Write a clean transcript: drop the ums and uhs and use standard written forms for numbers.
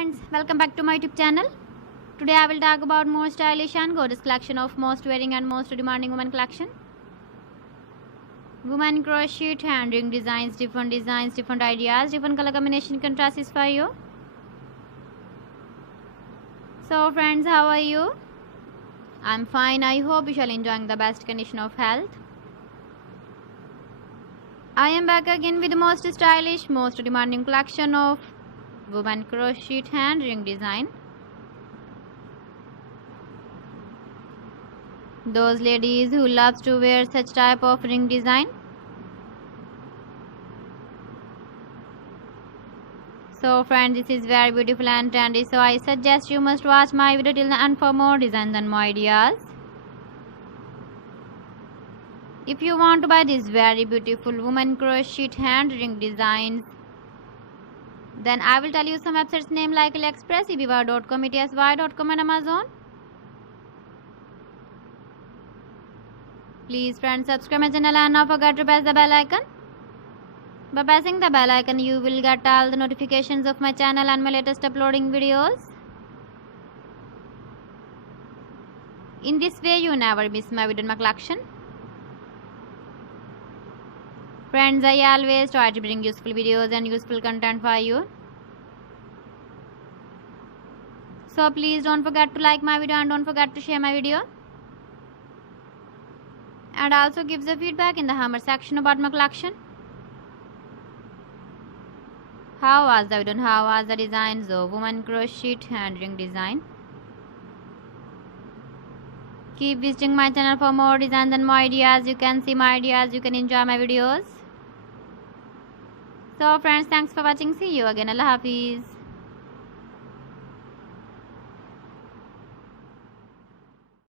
friends, welcome back to my YouTube channel. Today I will talk about more stylish and gorgeous collection of most wearing and most demanding women collection. Women crochet hand ring designs, different ideas, different color combination contrasts for you. So friends, how are you? I'm fine. I hope you shall enjoying the best condition of health. I am back again with the most stylish, most demanding collection of women crochet hand ring design. Those ladies who loves to wear such type of ring design. So friends, this is very beautiful and trendy, so I suggest you must watch my video till the end for more designs and more ideas. If you want to buy these very beautiful women crochet hand ring designs, then I will tell you some websites name like AliExpress, eBay.com, ETSY.com and Amazon. Please friends, subscribe my channel and not forget to press the bell icon. By pressing the bell icon, you will get all the notifications of my channel and my latest uploading videos. In this way, you never miss my video in my collection. Friends, I always try to bring useful videos and useful content for you. So please don't forget to like my video and don't forget to share my video. And also give the feedback in the comment section about my collection. How was the video and how was the designs of women crochet hand ring design? Keep visiting my channel for more designs and more ideas. You can see my ideas, you can enjoy my videos. So friends, thanks for watching. See you again. Allah Hafiz.